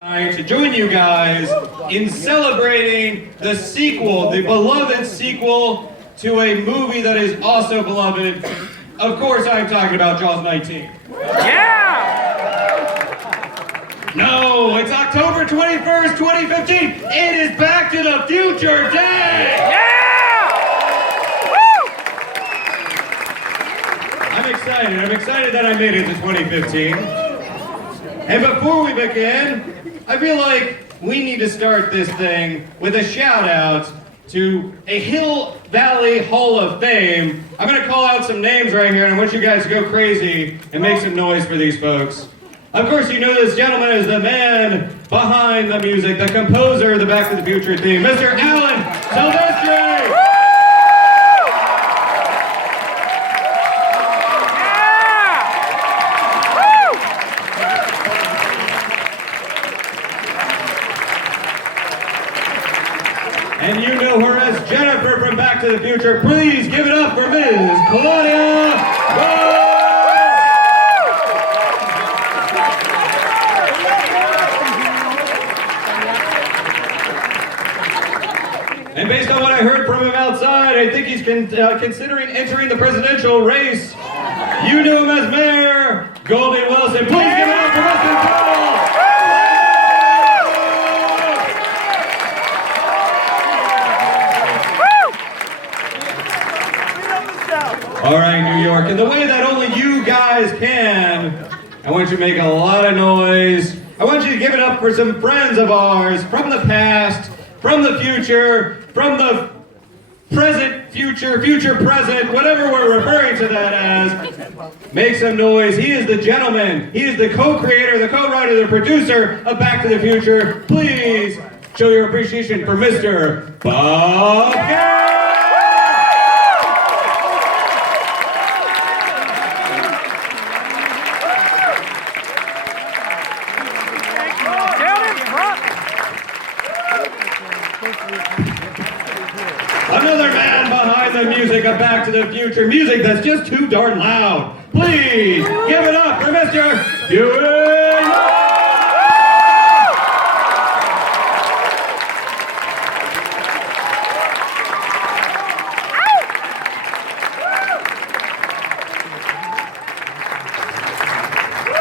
To join you guys in celebrating the sequel, the beloved sequel to a movie that is also beloved. Of course, I'm talking about Jaws 19. Yeah! No, it's October 21st, 2015. It is Back to the Future Day! Yeah! Woo! I'm excited that I made it to 2015. And before we begin, I feel like we need to start this thing with a shout out to a Hill Valley Hall of Fame. I'm going to call out some names right here, and I want you guys to go crazy and make some noise for these folks. Of course, you know this gentleman is the man behind the music, the composer of the Back to the Future theme, Mr. Alan Silvestri! And you know her as Jennifer from Back to the Future. Please give it up for Ms. Claudia Lloyd! And based on what I heard from him outside, I think he's considering entering the presidential race. You know him as Mayor Goldie Wilson. Please give it up for Mr. Gale! All right, New York, in the way that only you guys can, I want you to make a lot of noise. I want you to give it up for some friends of ours from the past, from the future, from the present, future, future, present, whatever we're referring to that as. Make some noise. He is the gentleman. He is the co-creator, the co-writer, the producer of Back to the Future. Please show your appreciation for Mr. Bob Gale. Another man behind the music of Back to the Future, music that's just too darn loud. Please give it up for Mr. Huey!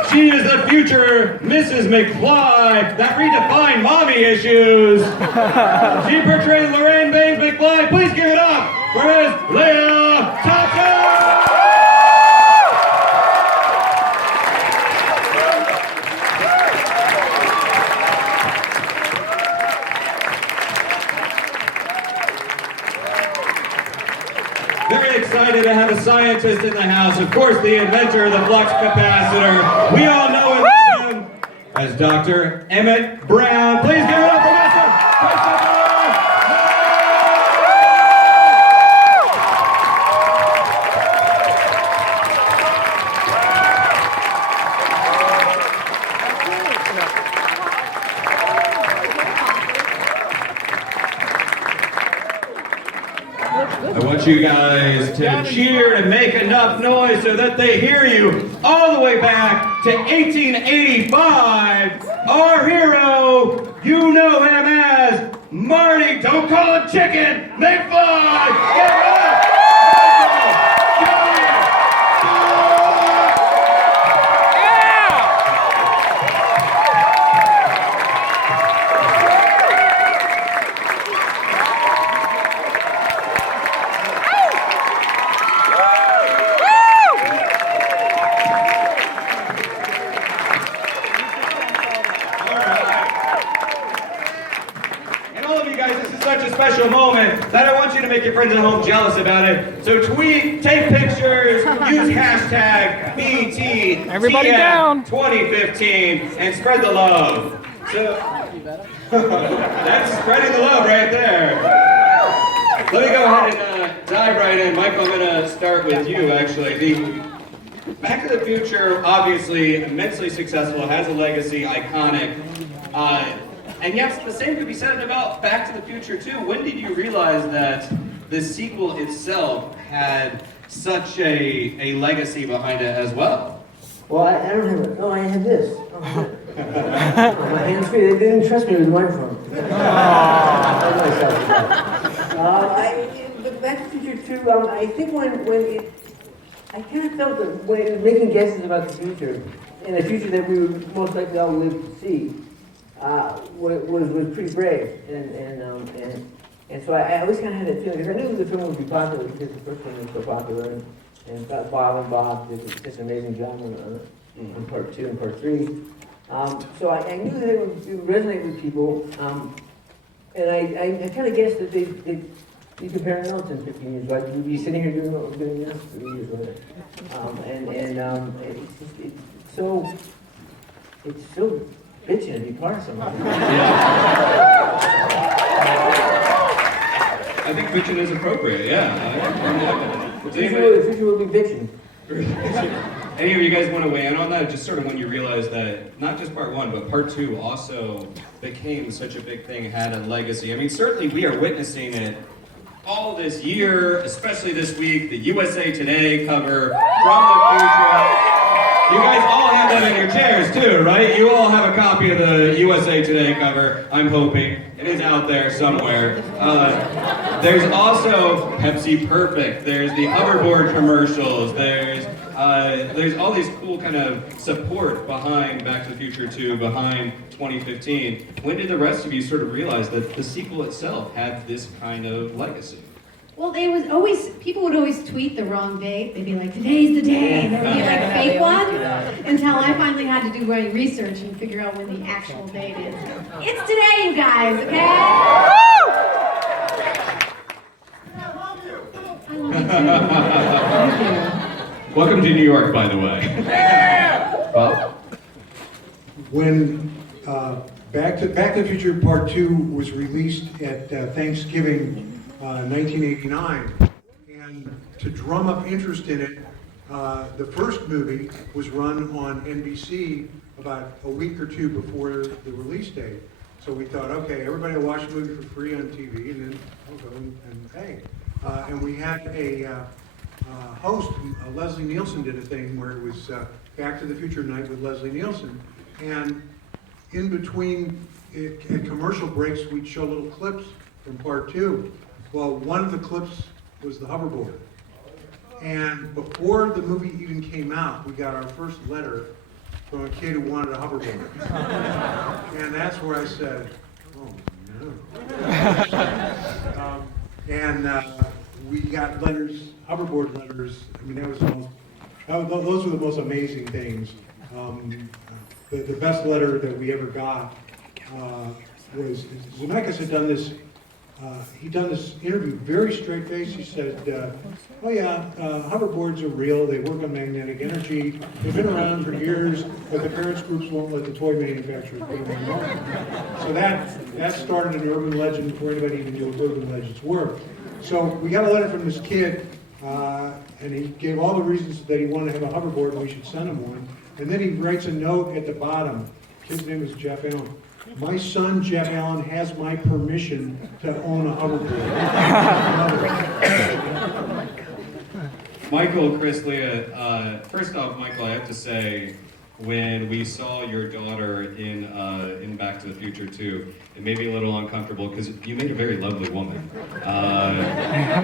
She is the future Mrs. McFly that redefined mommy issues. She portrayed Lorraine Baines McFly. Please give it up for Ms. Lea Thompson! Very excited to have a scientist in the house. Of course, the inventor of the flux capacitor. We all know and love him as Dr. Emmett Brown. Please give it up for Mr. Christopher! I want you guys to cheer and make enough noise so that they hear you all the way back to 1885. Our hero, you know him as Marty, don't call him Chicken, McFly! Give it up! Such a special moment that I want you to make your friends at home jealous about it. So tweet, take pictures, use hashtag BT Everybody down 2015 and spread the love. So that's spreading the love right there. Let me go ahead and dive right in. Michael, I'm going to start with you actually. The Back to the Future, obviously immensely successful, has a legacy, iconic. And yes, the same could be said about Back to the Future too. When did you realize that the sequel itself had such a legacy behind it as well? Well, I don't have it. No, I have this. My hands free. They didn't trust me with the microphone. But Back to the Future 2, I think I kind of felt that when it was making guesses about the future, and a future that we would most likely all live to see, was pretty brave. And so I always kind of had that feeling, because I knew the film would be popular because the first one was so popular, and Bob and Bob did such an amazing job on part 2 and part 3. So I knew that it would resonate with people, and I kind of guessed that they'd be comparing notes in 15 years. Like, we'd be sitting here doing what we're doing now 3 years later. It's so bitching to be part of something. I think bitching is appropriate, yeah. The future will be bitching. Any of you guys want to weigh in on that? Just sort of when you realize that not just part 1, but part 2 also became such a big thing, had a legacy. I mean, certainly we are witnessing it all this year, especially this week, the USA Today cover from the future. You guys all have that in your chairs too, right? You all have a copy of the USA Today cover, I'm hoping. It is out there somewhere. There's also Pepsi Perfect, there's the hoverboard commercials, there's all these cool kind of support behind Back to the Future 2, behind 2015. When did the rest of you sort of realize that the sequel itself had this kind of legacy? Well, people would always tweet the wrong date. They'd be like, today's the day. And there would be like a fake one. Until I finally had to do my research and figure out when the actual date is. It's today, you guys, okay? I love you too. Welcome to New York, by the way. Bob? When Back to the Future Part 2 was released at Thanksgiving 1989, and to drum up interest in it, the first movie was run on NBC about a week or 2 before the release date. So we thought, okay, everybody will watch the movie for free on TV, and then we'll go and pay. And we had a host, Leslie Nielsen, did a thing where it was Back to the Future Night with Leslie Nielsen, and in between at commercial breaks, we'd show little clips from part 2. Well, one of the clips was the hoverboard. And before the movie even came out, we got our first letter from a kid who wanted a hoverboard. And that's where I said, oh no. We got letters, hoverboard letters. I mean, those were the most amazing things. The best letter that we ever got was Zemeckis had done this. He'd done this interview very straight face. He said, "Oh yeah, hoverboards are real. They work on magnetic energy. They've been around for years, but the parents groups won't let the toy manufacturers put them on the market." So that started an urban legend before anybody even knew what urban legends were. So we got a letter from this kid, and he gave all the reasons that he wanted to have a hoverboard and we should send him one. And then he writes a note at the bottom. The kid's name is Jeff Allen. My son, Jeff Allen, has my permission to own a hoverboard. Michael, Chris, Lea, first off, Michael, I have to say, when we saw your daughter in Back to the Future 2, it made me a little uncomfortable because you made a very lovely woman.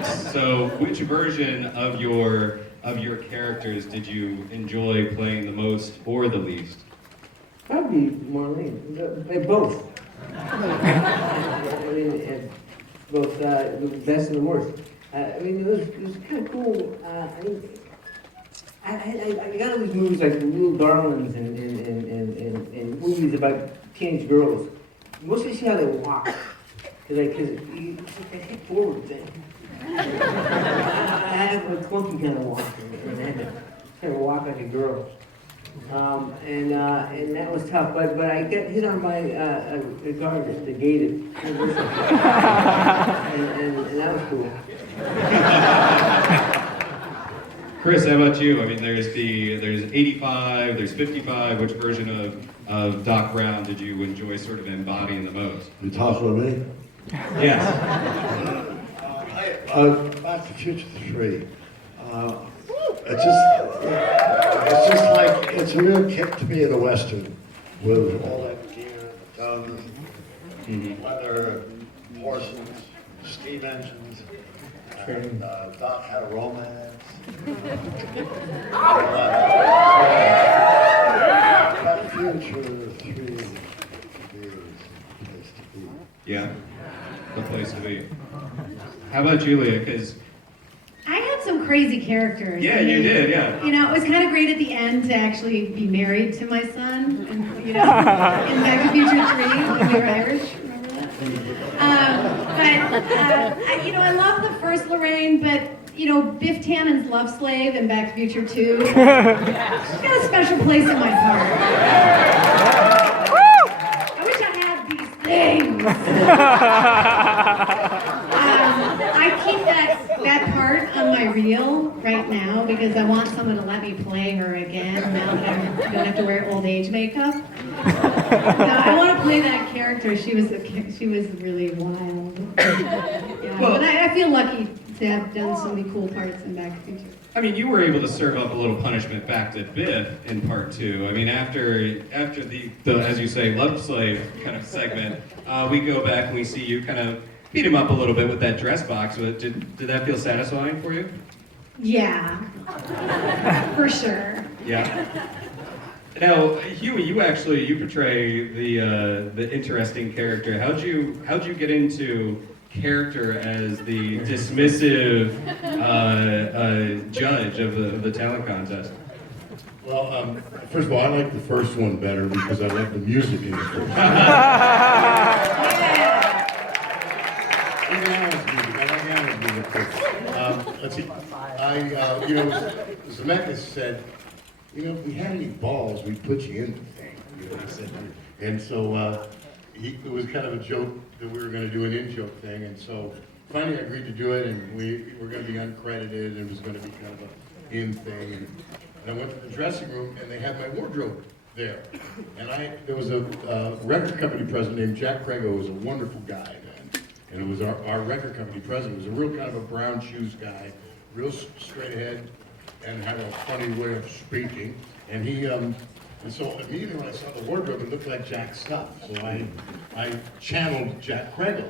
So, which version of your characters did you enjoy playing the most or the least? Probably Marlene. Both. I mean, both the best and the worst. I mean, it was kind of cool. I got all these movies like Little Darlings and movies about teenage girls. Mostly see how they walk, because it's like a hip forward thing. I have a clunky kind of walk, and I had to kind of walk like a girl. And that was tough, but I got hit on by a guard at the gate at Universal. and that was cool. Chris, how about you? I mean, there's 85, there's 55. Which version of Doc Brown did you enjoy sort of embodying the most? You talking to me? Yes. Back to the Future 3. It's just like, it's a real kick to be in a Western. with all that gear, guns, leather, horses, steam engines, and Doc had a romance. That future through is a place to be. Yeah, the place to be. How about Julia? Because I had some crazy characters. yeah, you did. Yeah. You know, it was kind of great at the end to actually be married to my son, and, you know, in Back to the Future 3 when we were Irish. Remember that? You know, I love the first Lorraine, but you know, Biff Tannen's Love Slave in Back to the Future 2. She's got a special place in my heart. I wish I had these things. I keep that part on my reel right now because I want someone to let me play her again now that I don't have to wear old age makeup. I want to play that character. She was really wild. Yeah, Well, but I feel lucky to have done so many cool parts in Back to the Future. I mean, you were able to serve up a little punishment back to Biff in part 2. I mean, after the as you say, love slave kind of segment, we go back and we see you kind of beat him up a little bit with that dress box. But did that feel satisfying for you? Yeah, for sure. Yeah. Now, Huey, you portray the interesting character. How'd you get into character as the dismissive judge of the talent contest? Well, first of all, I like the first one better because I love the music in the first one. Even Alan's music, I like Alan's music. Let's see, you know, Zemeckis said, you know, if we had any balls, we'd put you in the thing. You know, he said, and so it was kind of a joke that we were going to do an in-joke thing, and so finally I agreed to do it, and we were going to be uncredited, and it was going to be kind of a in thing. And I went to the dressing room, and they had my wardrobe there. And there was a record company president named Jack Craigo, who was a wonderful guy, man. And it was our record company president. He was a real kind of a brown shoes guy, real straight ahead, and had a funny way of speaking. And he, and so immediately when I saw the wardrobe, it looked like Jack's stuff. So I channeled Jack Craigo.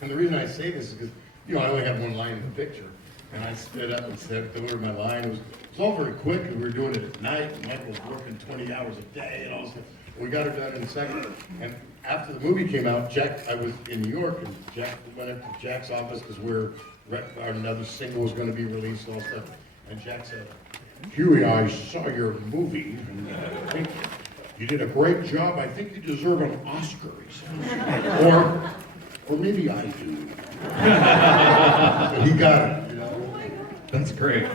And the reason I say this is because, you know, I only had one line in the picture. And I stood up and said, delivered my line. It was all very quick, and we were doing it at night, and Michael was working 20 hours a day and all this stuff. We got it done in a second. And after the movie came out, I was in New York, and Jack went up to Jack's office because another single was going to be released and all stuff. And Jack said, Huey, I saw your movie, and I think you did a great job. I think you deserve an Oscar, he said. Or maybe I do. So he got it, you know. That's great.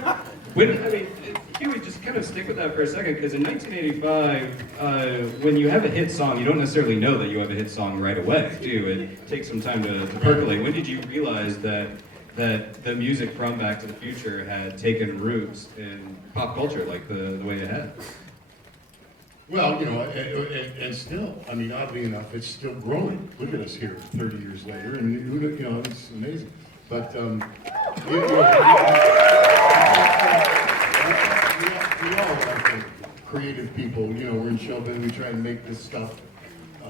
Huey, just kind of stick with that for a second, because in 1985, when you have a hit song, you don't necessarily know that you have a hit song right away, do you? It takes some time to percolate. When did you realize that the music from Back to the Future had taken roots in pop culture like the way it had? Well, you know, and still, I mean, oddly enough, it's still growing. Look at us here 30 years later, and you know, it's amazing. But we all, I think, creative people. You know, we're in show business. We try and make this stuff,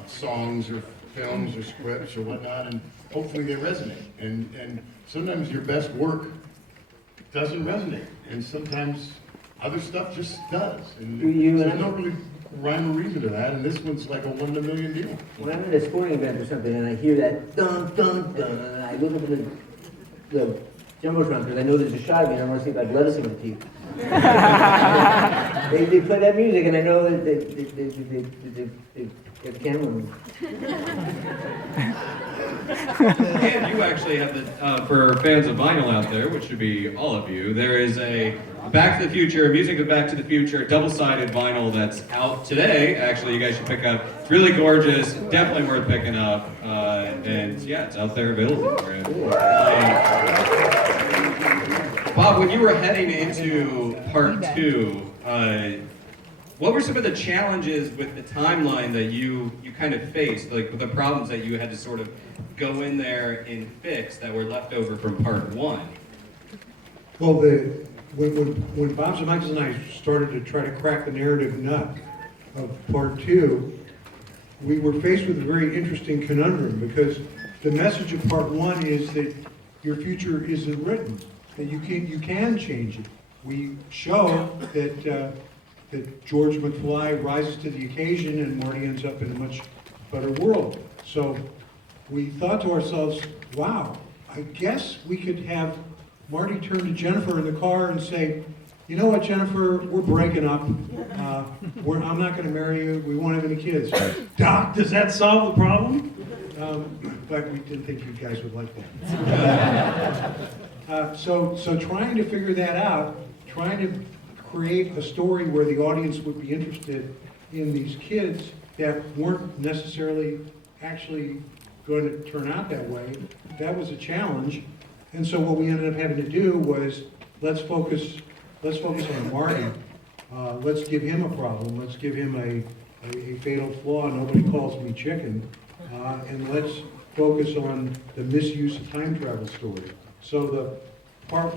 songs or films or scripts or whatnot, and hopefully they resonate. And sometimes your best work doesn't resonate, and sometimes other stuff just does. And so there's no really rhyme or reason to that, and this one's like a 1 in a million deal. When I'm at a sporting event or something and I hear that dun dun dun, and I look up at the jumbotron because I know there's a shot of me and I want to see if I have lettuce in my teeth. they play that music and I know that they get the camera on me. And you actually have the, for fans of vinyl out there, which should be all of you, there is a Back to the Future, Music of Back to the Future, double-sided vinyl that's out today. Actually, you guys should pick up. It's really gorgeous, definitely worth picking up. And yeah, it's out there available for you. Bob, when you were heading into part 2, what were some of the challenges with the timeline that you kind of faced, like with the problems that you had to sort of go in there and fix that were left over from part 1? Well, when Bob Zemeckis and I started to try to crack the narrative nut of part 2, we were faced with a very interesting conundrum, because the message of part one is that your future isn't written, that you can change it. We show that that George McFly rises to the occasion and Marty ends up in a much better world. So we thought to ourselves, wow, I guess we could have Marty turn to Jennifer in the car and say, you know what, Jennifer, we're breaking up. I'm not going to marry you. We won't have any kids. Doc, does that solve the problem? But we didn't think you guys would like that. So trying to figure that out, trying to create a story where the audience would be interested in these kids that weren't necessarily actually going to turn out that way, that was a challenge. And so what we ended up having to do was, let's focus on Marty. Let's give him a problem. Let's give him a fatal flaw. Nobody calls me chicken. And let's focus on the misuse of time travel story. So the part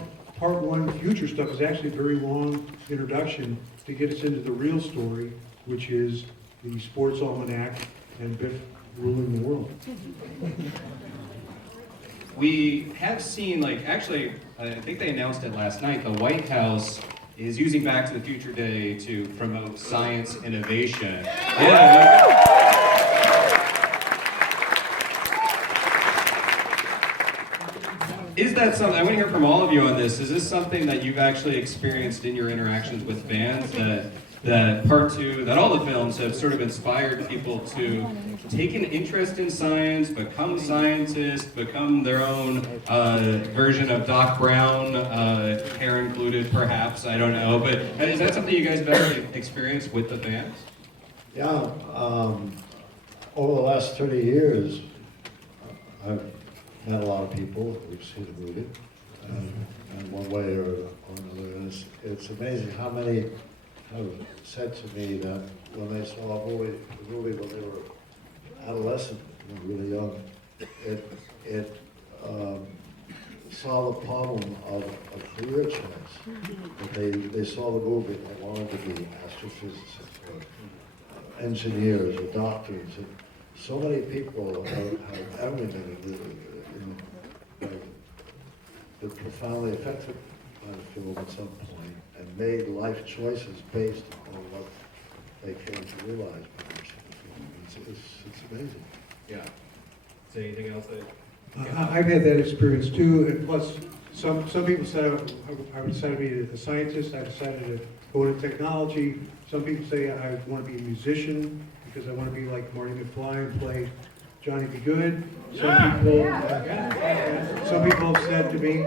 one future stuff is actually a very long introduction to get us into the real story, which is the sports almanac and Biff ruling the world. We have seen, actually, I think they announced it last night, the White House is using Back to the Future Day to promote science innovation. Yeah. Is that something, I want to hear from all of you on this, is this something that you've actually experienced in your interactions with fans, that part two, that all the films have sort of inspired people to take an interest in science, become scientists, become their own version of Doc Brown, hair included perhaps, I don't know, but is that something you guys have actually experienced with the fans? Yeah, over the last 30 years, I've met a lot of people who've seen the movie, in one way or another. And it's amazing how many have said to me that when they saw the movie when they were adolescent, really young, it solved the problem of a career choice. That they saw the movie and they wanted to be astrophysicists or engineers or doctors. And so many people have ever been profoundly affected by the film at some point and made life choices based on what they came to realize by watching the film. It's amazing. Yeah. Is there anything else that... I've had that experience too, and plus some people said I decided to be a scientist. I decided to go into technology. Some people say I want to be a musician because I want to be like Marty McFly and play Johnny Be Good. Some people have said to me,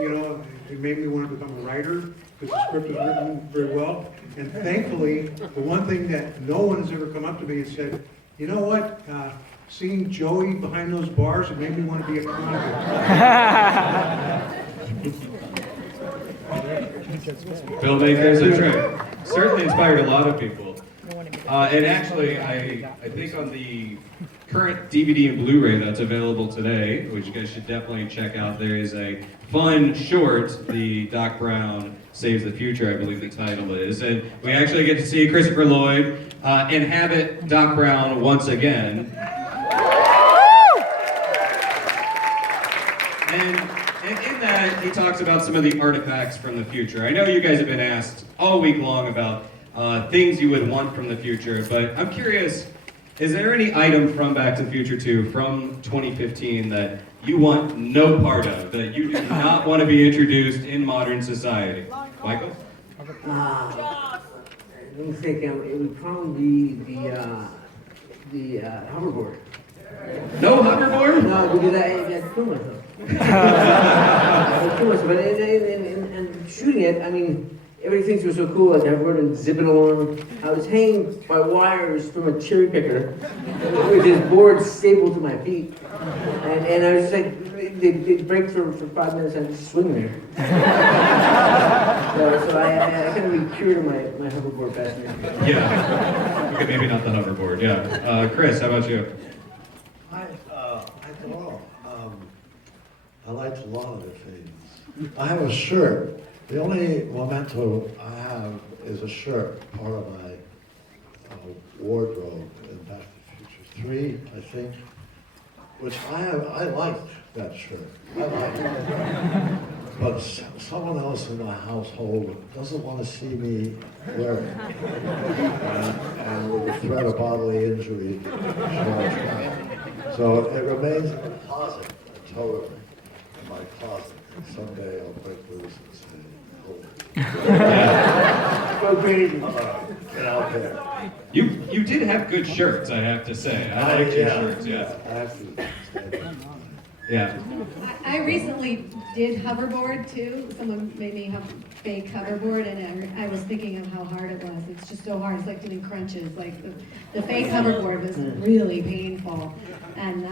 it made me want to become a writer because the script was written very well. And thankfully, the one thing that no one has ever come up to me and said, you know what, seeing Joey behind those bars, it made me want to be a convict. Filmmakers are true. Certainly inspired a lot of people. And actually, I think on the current DVD and Blu-ray that's available today, which you guys should definitely check out, there is a fun short, the Doc Brown Saves the Future, I believe the title is. And we actually get to see Christopher Lloyd inhabit Doc Brown once again. And in that, he talks about some of the artifacts from the future. I know you guys have been asked all week long about things you would want from the future, but I'm curious, is there any item from Back to the Future 2 from 2015 that you want no part of, that you do not want to be introduced in modern society? Michael? Let me think. It would probably be the hoverboard. No hoverboard? No, because I killed myself. I killed myself. But and shooting it, I mean, everybody thinks it was so cool, like hoverboard and zipping along. I was hanging by wires from a cherry picker with this board stapled to my feet. And I was just like, they'd break for 5 minutes and I'd just swing there. So I kind of been cured of my hoverboard fascination. Yeah. Okay, maybe not the hoverboard, yeah. Chris, how about you? I don't know. I liked a lot of the things. I have a shirt. The only memento I have is a shirt, part of my wardrobe in Back to the Future 3, I think, which I liked that shirt. I liked it. But someone else in my household doesn't want to see me wear it. And with the threat of bodily injury, so it remains in the closet, totally, in my closet. And someday I'll break loose and say, Go crazy. get out there. You did have good shirts, I have to say. I liked your shirts, yeah. I have to stand up. Yeah. I recently did hoverboard too. Someone made me have fake hoverboard, and I was thinking of how hard it was. It's just so hard. It's like doing crunches. Like the fake hoverboard was really painful, and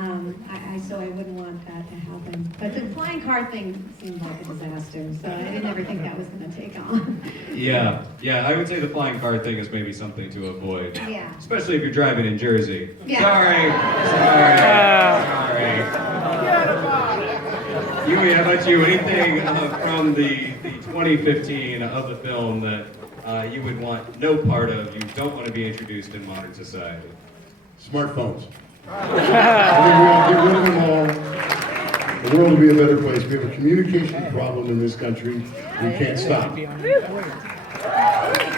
so I wouldn't want that to happen. But the flying car thing seemed like a disaster, so I didn't ever think that was going to take on. Yeah, I would say the flying car thing is maybe something to avoid. Yeah. Especially if you're driving in Jersey. Yeah. Sorry. Huey, how about you? Anything from the 2015 of the film that you would want no part of, you don't want to be introduced in modern society? Smartphones. I think we ought to get rid of them all. The world will be a better place. We have a communication problem in this country. We can't stop.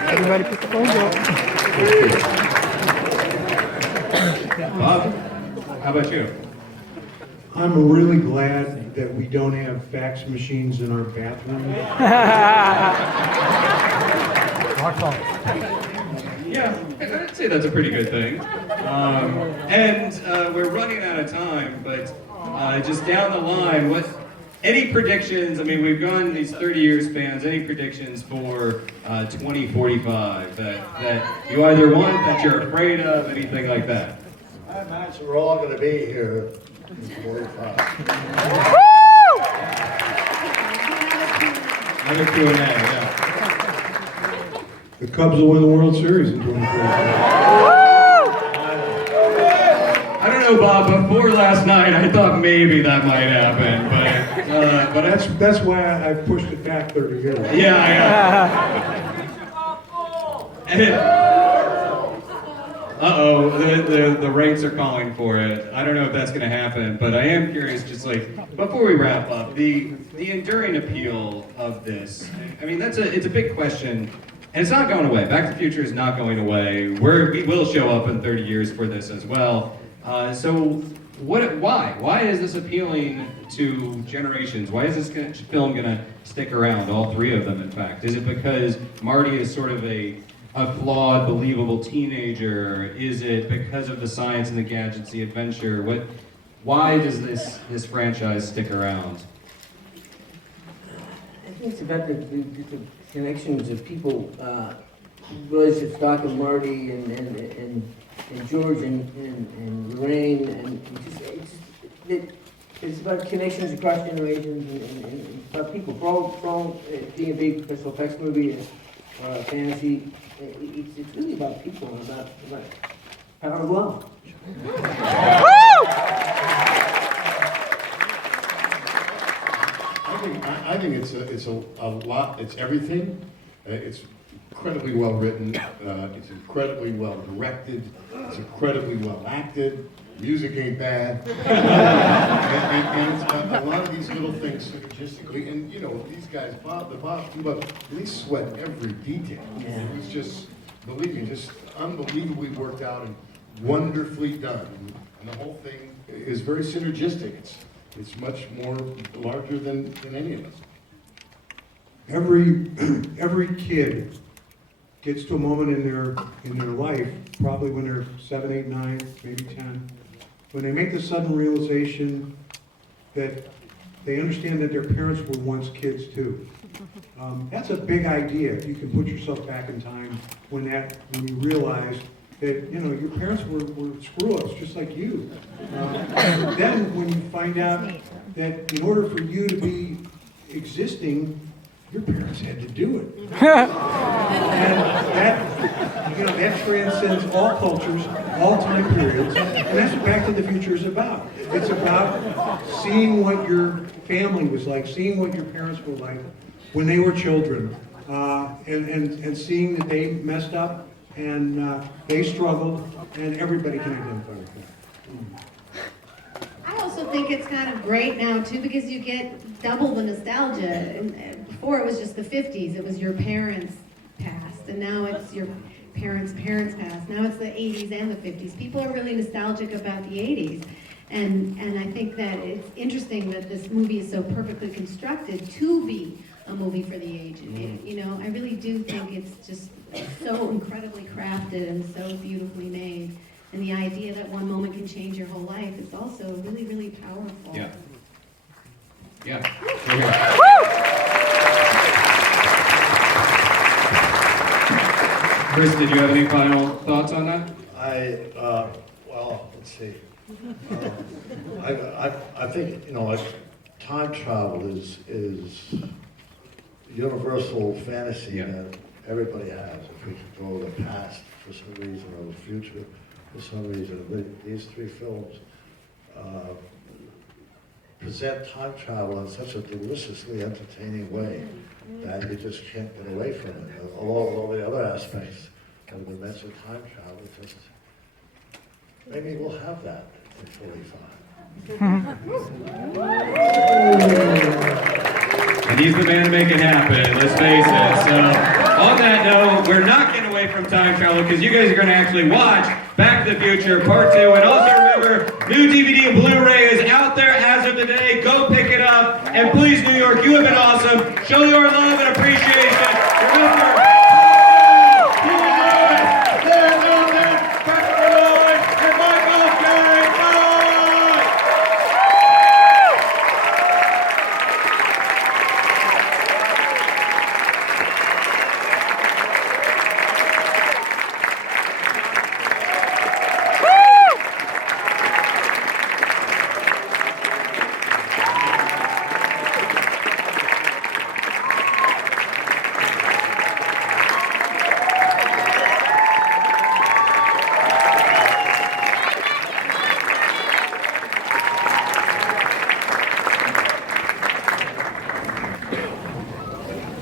Everybody put the phones up. Bob, how about you? I'm really glad that we don't have fax machines in our bathroom. Yeah, I'd say that's a pretty good thing. And we're running out of time, but just down the line, any predictions? I mean, we've gone these 30-year spans. Any predictions for 2045 that you either want, that you're afraid of, anything like that? I imagine we're all going to be here in 45. Another Q&A, yeah. The Cubs will win the World Series in 2045. I don't know, Bob. Before last night, I thought maybe that might happen, but That's why I pushed it back 30 years. yeah. The ranks are calling for it. I don't know if that's going to happen, but I am curious, just like, before we wrap up, the enduring appeal of this, I mean, it's a big question, and it's not going away. Back to the Future is not going away. We will show up in 30 years for this as well. So why is this appealing to generations? Why is this film going to stick around, all three of them, in fact? Is it because Marty is sort of a flawed, believable teenager? Is it because of the science and the gadgets, the adventure? Why does this franchise stick around? I think it's about the connections of people, relationships, Doc and Marty and George and Lorraine, and it's about connections across generations and it's about people. For all being a big special effects movie or fantasy, it's really about people and about power of love. I think it's a lot. It's everything. It's incredibly well written. It's incredibly well directed. It's incredibly well acted. Music ain't bad. and it's a lot of these little things synergistically. And you know, these guys, Bob, they sweat every detail. Yeah. It was just, believe me, just unbelievably worked out and wonderfully done. And the whole thing is very synergistic. It's much more larger than any of us. Every kid gets to a moment in their life, probably when they're 7, 8, 9, maybe 10, when they make the sudden realization that they understand that their parents were once kids too. That's a big idea. If you can put yourself back in time when you realize that your parents were screw-ups just like you. Then when you find out that in order for you to be existing, your parents had to do it. And that transcends all cultures, all time periods, and that's what Back to the Future is about. It's about seeing what your family was like, seeing what your parents were like when they were children, and seeing that they messed up and they struggled, and everybody can identify with that. I also think it's kind of great now too because you get double the nostalgia. And before it was just the 50s, it was your parents' past, and now it's your parents' past. Now it's the 80s and the 50s. People are really nostalgic about the 80s. And I think that it's interesting that this movie is so perfectly constructed to be a movie for the age. You know, I really do think it's just so incredibly crafted and so beautifully made. And the idea that one moment can change your whole life is also really, really powerful. Yeah. Yeah. Chris, did you have any final thoughts on that? Well, let's see. I think, you know, like, time travel is universal fantasy that everybody has. If we could go to the past for some reason or the future for some reason, these three films present time travel in such a deliciously entertaining way that you just can't get away from it. Along with all the other aspects of the dimension time travel, just maybe we'll have that in 45. And he's the man to make it happen, let's face it. So, on that note, we're not getting away from time travel because you guys are going to actually watch Back to the Future Part 2. And also remember, new DVD and Blu-ray